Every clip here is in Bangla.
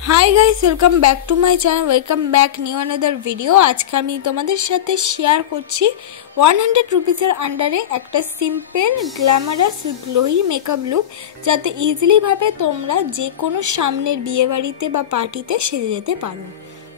High guys welcome back to my channel welcome back new another video. आज के आमी तोमादेर साथे शेयर करछि 100 रुपिसের आंडारे एक सिम्पल ग्लैमारास ग्लोई मेकअप लुक जाते इजिली भावे तोमरा जे कोनो सामनेर बिये बाड़ीते बा पार्टीते सेजे जेते पारो।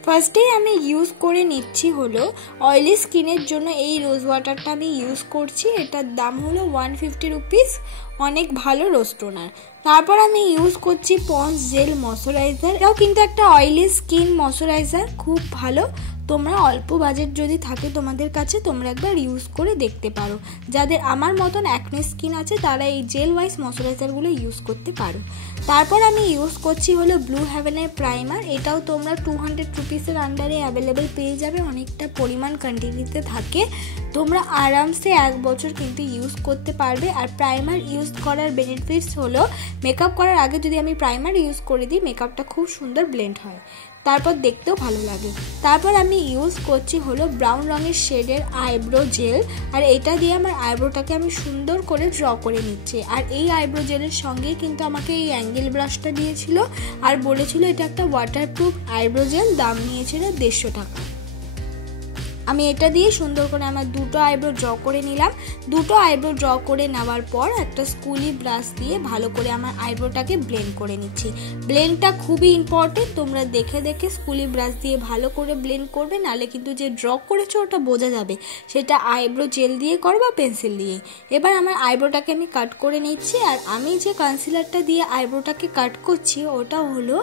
फार्स्टे आमी यूज करे निচ্ছি हलो ऑयली स्किनेर जोन्नो এই रोज वाटारटा आमी यूज करছি। एटार दाम हलो 150 रुपिस, अनेक भालो रोज टोनार। तारपर आमी यूज करছি पन्स जेल मयश्चाराइजार। एटाও কিন্তু একটা ऑयली स्किन मयश्चाराइजार, खूब भालो। তোমরা অল্প বাজেট যদি থাকে তোমাদের কাছে তোমরা একবার ইউজ করে দেখতে পারো। যাদের আমার মতন অ্যাকনে স্কিন আছে তারা এই জেল ওয়াইজ ময়শ্চারাইজারগুলো ইউজ করতে পারো। তারপর আমি ইউজ করছি হলো ব্লু হেভেনের প্রাইমার। এটাও তোমরা 200 রুপিসের আন্ডারে অ্যাভেলেবেল পেয়ে যাবে, অনেকটা পরিমাণ কোয়ান্টিটিতে থাকে। তোমরা আরামসে এক বছর কিন্তু ইউজ করতে পারবে। আর প্রাইমার ইউজ করার বেনিফিটস হলো মেকআপ করার আগে যদি আমি প্রাইমার ইউজ করে দিই মেকআপটা খুব সুন্দর ব্লেন্ড হয়, তারপর দেখতেও ভালো লাগে। তারপর আমি ইউজ করছি হলো ব্রাউন রঙের শেডের আইব্রো জেল। আর এটা দিয়ে আমার আইব্রোটাকে আমি সুন্দর করে ড্র করে নিচ্ছি। আর এই আইব্রো জেলের সঙ্গে কিন্তু আমাকে এই অ্যাঙ্গেল ব্রাশটা দিয়েছিল আর বলেছিল এটা একটা ওয়াটারপ্রুফ আইব্রো জেল, দাম নিয়েছিল 150 টাকা। আমি এটা দিয়ে সুন্দর করে আমার দুটো আইব্রো ড্র করে নিলাম। দুটো আইব্রো ড্র করে নেওয়ার পর একটা স্কুলি ব্রাশ দিয়ে ভালো করে আমার আইব্রোটাকে ব্লেন্ড করে নিচ্ছি। ব্লেন্ডটা খুবই ইম্পর্টেন্ট, তোমরা দেখে দেখে স্কুলি ব্রাশ দিয়ে ভালো করে ব্লেন্ড করবে, নাহলে কিন্তু যে ড্র করেছো ওটা বোঝা যাবে সেটা আইব্রো জেল দিয়ে করো বা পেন্সিল দিয়ে। এবার আমার আইব্রোটাকে আমি কাট করে নিচ্ছি। আর আমি যে কনসিলারটা দিয়ে আইব্রোটাকে কাট করছি ওটা হলো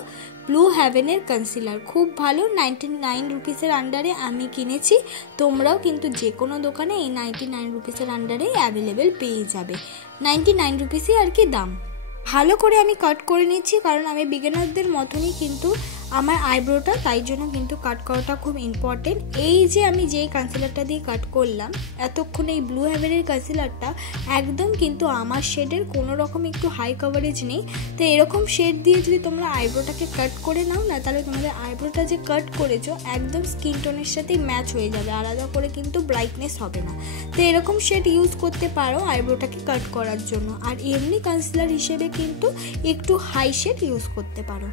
ব্লু হেভেনের কনসিলার, খুব ভালো। 99 রুপিসের আন্ডারে আমি কিনেছি। তোমরাও কিন্তু যে কোনো দোকানে এই 99 রুপিসের আন্ডারে অ্যাভেলেবেল পেয়ে যাবে। 99 রুপিসই আর কি দাম। ভালো করে আমি কাট করে নিচ্ছি কারণ আমি বিগিনারদের মতনই কিন্তু আমার আইব্রোটা, তাই জন্য কিন্তু কাট করাটা খুব ইম্পর্টেন্ট। এই যে আমি যেই কনসিলারটা দিয়ে কাট করলাম এতক্ষণ, এই ব্লু হেভেনের কনসিলারটা একদম কিন্তু আমার শেডের, কোনো রকম একটু হাই কভারেজ নেই। তো এরকম শেড দিয়ে যদি তোমরা আইব্রোটাকে কাট করে নাও না, তাহলে তোমাদের আইব্রোটা যে কাট করেছো একদম স্কিন টোনের সাথে ম্যাচ হয়ে যাবে, আলাদা করে কিন্তু ব্রাইটনেস হবে না। তো এরকম শেড ইউজ করতে পারো আইব্রোটাকে কাট করার জন্য। আর এমনি কনসিলার হিসেবে কিন্তু একটু হাই শেড ইউজ করতে পারো।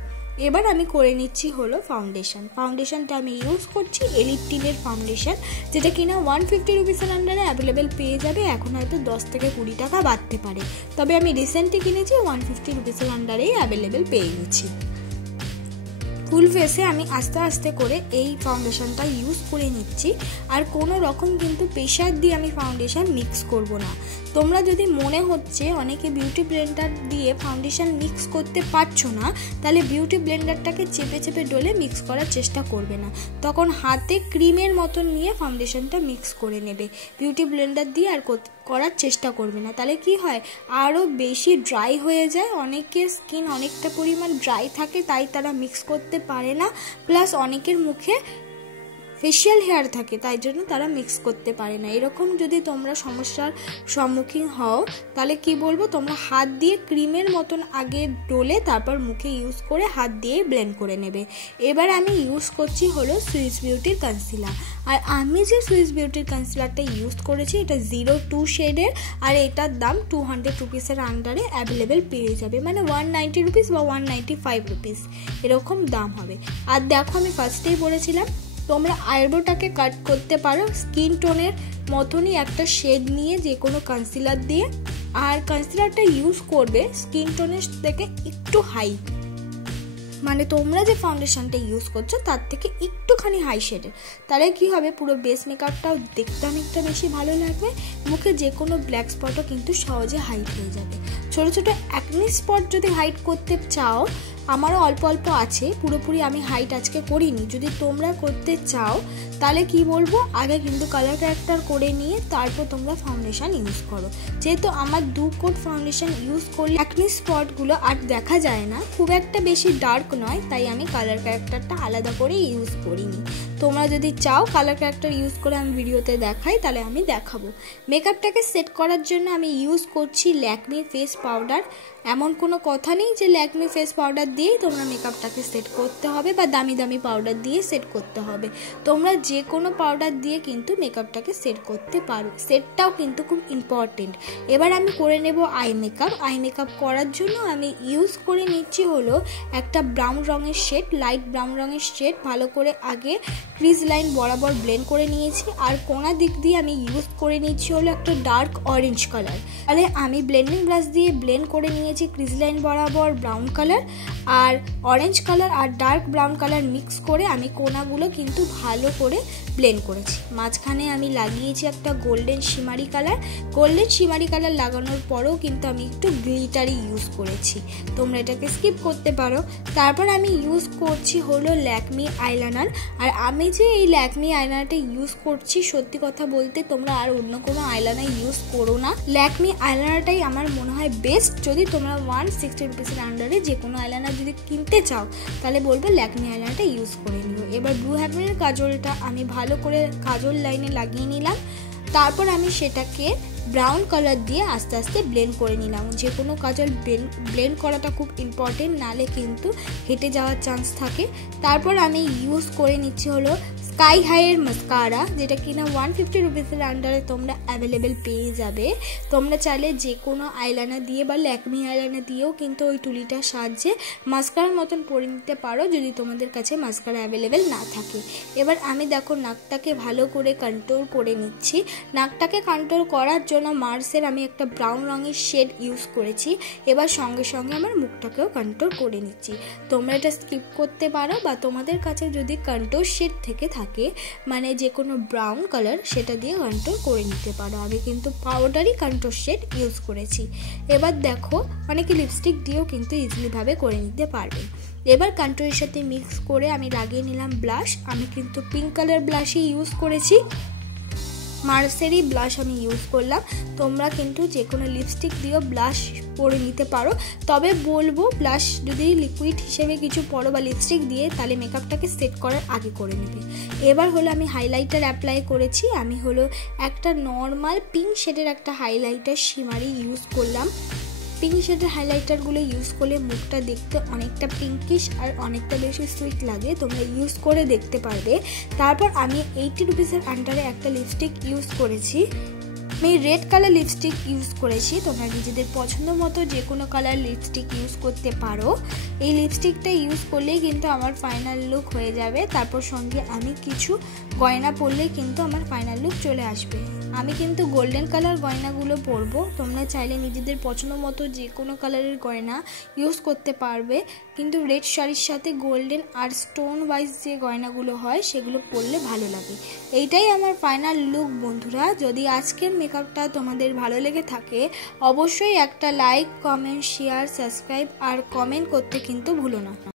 এবার আমি করে নিচ্ছি হলো ফাউন্ডেশন। ফাউন্ডেশনটা আমি ইউজ করছি এলিটিনের ফাউন্ডেশন, যেটা কিনা 150 রুপিসের আন্ডারে অ্যাভেলেবেল পেয়ে যাবে। এখন হয়তো 10 থেকে 20 টাকা বাড়তে পারে, তবে আমি রিসেন্টলি কিনেছি 150 রুপিসের আন্ডারেই অ্যাভেলেবেল পেয়ে গেছি। ফুল ফেসে আমি আস্তে আস্তে করে এই ফাউন্ডেশনটা ইউজ করে নিচ্ছি। আর কোনো রকম কিন্তু প্রেশার দিয়ে আমি ফাউন্ডেশন মিক্স করব না। তোমরা যদি মনে হচ্ছে অনেকে বিউটি ব্লেন্ডার দিয়ে ফাউন্ডেশন মিক্স করতে পারছো না, তাহলে বিউটি ব্লেন্ডারটাকে চেপে চেপে ডলে মিক্স করার চেষ্টা করবে না, তখন হাতে ক্রিমের মতন নিয়ে ফাউন্ডেশনটা মিক্স করে নেবে। বিউটি ব্লেন্ডার দিয়ে আর করার চেষ্টা করবে না, তাহলে কি হয় আরও বেশি ড্রাই হয়ে যায়। অনেকের স্কিন অনেকটা পরিমাণ ড্রাই থাকে, তাই তারা মিক্স করতে পারে না। প্লাস অনেকের মুখে ফেশিয়াল হেয়ার থাকে, তাই জন্য তারা মিক্স করতে পারে না। এরকম যদি তোমরা সমস্যার সম্মুখীন হও তাহলে কি বলবো, তোমরা হাত দিয়ে ক্রিমের মতন আগে ডলে তারপর মুখে ইউজ করে হাত দিয়ে ব্লেন্ড করে নেবে। এবার আমি ইউজ করছি হলো সুইস বিউটির কনসিলার। আর আমি যে সুইস বিউটির কনসিলারটা ইউজ করেছি এটা 02 শেডের। আর এটার দাম 200 রুপিসের আন্ডারে অ্যাভেলেবেল পেয়ে যাবে, মানে 190 রুপিস বা 195 রুপিস এরকম দাম হবে। আর দেখো আমি ফার্স্টেই বলেছিলাম তোমরা আইব্রোটাকে কাট করতে পারো স্কিন টোনের মতনই একটা শেড নিয়ে যে কোনো কনসিলার দিয়ে। আর কনসিলারটা ইউজ করবে স্কিন টোনের থেকে একটু হাই, মানে তোমরা যে ফাউন্ডেশনটা ইউজ করছো তার থেকে একটুখানি হাই শেডের। তাহলে কি হবে, পুরো বেস মেকআপটাও দেখতে অনেকটা বেশি ভালো লাগবে। মুখে যে কোনো ব্ল্যাক স্পটও কিন্তু সহজে হাইড হয়ে যাবে। ছোটো ছোটো অ্যাকনি স্পট যদি হাইড করতে চাও, আমারও অল্প অল্প আছে, পুরোপুরি আমি হাইট আজকে করিনি। যদি তোমরা করতে চাও তাহলে কি বলবো, আগে কিন্তু কালার ক্যারেক্টার করে নিয়ে তারপর তোমরা ফাউন্ডেশন ইউজ করো। যেহেতু আমার 2 কোট ফাউন্ডেশন ইউজ করলে অ্যাকনি স্পটগুলো আর দেখা যায় না, খুব একটা বেশি ডার্ক নয়, তাই আমি কালার ক্যারেক্টারটা আলাদা করে ইউজ করিনি। তোমরা যদি চাও কালার ক্যারেক্টার ইউজ করে আমি ভিডিওতে দেখাই তাহলে আমি দেখাবো। মেকআপটাকে সেট করার জন্য আমি ইউজ করছি ল্যাকমি ফেস পাউডার। এমন কোনো কথা নেই যে ল্যাকমি ফেস পাউডার দিয়েই তোমরা মেকআপটাকে সেট করতে হবে বা দামি দামি পাউডার দিয়ে সেট করতে হবে। তোমরা যে কোনো পাউডার দিয়ে কিন্তু মেকআপটাকে সেট করতে পারো, সেটটাও কিন্তু খুব ইম্পর্টেন্ট। এবার আমি করে নেব আই মেকআপ। আই মেকআপ করার জন্য আমি ইউজ করে নিচ্ছি হলো একটা ব্রাউন রঙের শেড, লাইট ব্রাউন রঙের শেড। ভালো করে আগে ক্রিজ লাইন বরাবর ব্লেন্ড করে নিয়েছি, আর কোনা দিক দিয়ে আমি ইউজ করে নিচ্ছি হলো একটা ডার্ক অরেঞ্জ কালার। তাহলে আমি ব্লেন্ডিং ব্রাশ দিয়ে ব্লেন্ড করে নিয়েছি ক্রিজ লাইন বরাবর ব্রাউন কালার আর অরেঞ্জ কালার আর ডার্ক ব্রাউন কালার মিক্স করে আমি কোনাগুলো কিন্তু ভালো করে ব্লেন্ড করেছি। মাঝখানে আমি লাগিয়েছি একটা গোল্ডেন শিমারি কালার। গোল্ডেন শিমারি কালার লাগানোর পরেও কিন্তু আমি একটু গ্লিটারি ইউজ করেছি, তোমরা এটাকে স্কিপ করতে পারো। তারপর আমি ইউজ করছি হলো ল্যাকমি আইলাইনার। আর আমি যে এই ল্যাকমি আইলাইনারটা ইউজ করছি, সত্যি কথা বলতে তোমরা আর অন্য কোনো আইলাইনার ইউজ করো না, ল্যাকমি আইলাইনারটাই আমার মনে হয় বেস্ট। যদি তোমরা 160 রুপিসের আন্ডারে যে কোনো আইলাইনার যদি কিনতে চাও তাহলে বলবো ল্যাকমি আইলাইনারটা ইউজ করে নিও। এবার ব্লু হেভেনের কাজলটা আমি ভালো করে কাজল লাইনে লাগিয়ে নিলাম। তারপর আমি সেটাকে ব্রাউন কালার দিয়ে আস্তে আস্তে ব্লেন্ড করে নিলাম। যে কোনো কাজল ব্লেন্ড করাটা খুব ইম্পর্টেন্ট, নালে কিন্তু হেঁটে যাওয়ার চান্স থাকে। তারপর আমি ইউজ করে নিচ্ছি হলো স্কাই হাইয়ের মাস্কারা, যেটা কিনা 150 রুপিসের আন্ডারে তোমরা অ্যাভেলেবেল পেয়ে যাবে। তোমরা চাইলে যে কোনো আইলাইনার দিয়ে বা ল্যাকমি আইলাইনার দিয়েও কিন্তু ওই তুলিটার সাহায্যে মাস্কারার মতন পরে নিতে পারো, যদি তোমাদের কাছে মাস্কারা অ্যাভেলেবেল না থাকে। এবার আমি দেখো নাকটাকে ভালো করে কন্ট্রোল করে নিচ্ছি। নাকটাকে কন্ট্রোল করার জন্য মার্সের আমি একটা ব্রাউন রঙের শেড ইউজ করেছি। এবার সঙ্গে সঙ্গে আমার মুখটাকেও কন্ট্রোল করে নিচ্ছি। তোমরা এটা স্কিপ করতে পারো, বা তোমাদের কাছে যদি কন্ট্রোল শেড থেকে থাকে মানে যে কোনো ব্রাউন কালার, সেটা দিয়ে কন্ট্রোল করে নিতে পারো। আমি কিন্তু পাউডারই কন্ট্রোল শেড ইউজ করেছি। এবার দেখো অনেকে লিপস্টিক দিয়েও কিন্তু ইজিলিভাবে করে নিতে পারবে। এবার কন্ট্রোলের সাথে মিক্স করে আমি লাগিয়ে নিলাম ব্লাশ। আমি কিন্তু পিঙ্ক কালার ব্লাশই ইউজ করেছি, মার্সেরই ব্লাশ আমি ইউজ করলাম। তোমরা কিন্তু যে কোনো লিপস্টিক দিয়েও ব্লাশ পরে নিতে পারো, তবে বলবো ব্লাশ যদি লিকুইড হিসেবে কিছু পরো বা লিপস্টিক দিয়ে, তাহলে মেকআপটাকে সেট করার আগে করে নেবে। এবার হলো আমি হাইলাইটার অ্যাপ্লাই করেছি। আমি হলো একটা নর্মাল পিঙ্ক শেডের একটা হাইলাইটার শিমারি ইউজ করলাম। পিঙ্ক শেডের হাইলাইটারগুলো ইউজ করলে মুখটা দেখতে অনেকটা পিঙ্কিশ আর অনেকটা বেশি সুইট লাগে, তোমরা ইউজ করে দেখতে পারবে। তারপর আমি 80 রুপিসের আন্ডারে একটা লিপস্টিক ইউজ করেছি। আমি রেড কালার লিপস্টিক ইউজ করেছি। তোমরা নিজেদের পছন্দ মতো যে কোনো কালার লিপস্টিক ইউজ করতে পারো। এই লিপস্টিকটা ইউজ করলেই কিন্তু আমার ফাইনাল লুক হয়ে যাবে। তারপর সঙ্গে আমি কিছু গয়না পরলেই কিন্তু আমার ফাইনাল লুক চলে আসবে। আমি কিন্তু গোল্ডেন কালার গয়নাগুলো পরবো, তোমরা চাইলে নিজেদের পছন্দ মতো যে কোনো কালারের গয়না ইউজ করতে পারবে, কিন্তু রেড শাড়ির সাথে গোল্ডেন আর স্টোন ওয়াইজ যে গয়নাগুলো হয় সেগুলো পরলে ভালো লাগে। এইটাই আমার ফাইনাল লুক বন্ধুরা। যদি আজকের মেকআপটা তোমাদের ভালো লেগে থাকে অবশ্যই একটা লাইক, কমেন্ট, শেয়ার, সাবস্ক্রাইব আর কমেন্ট করতে কিন্তু ভুলো না।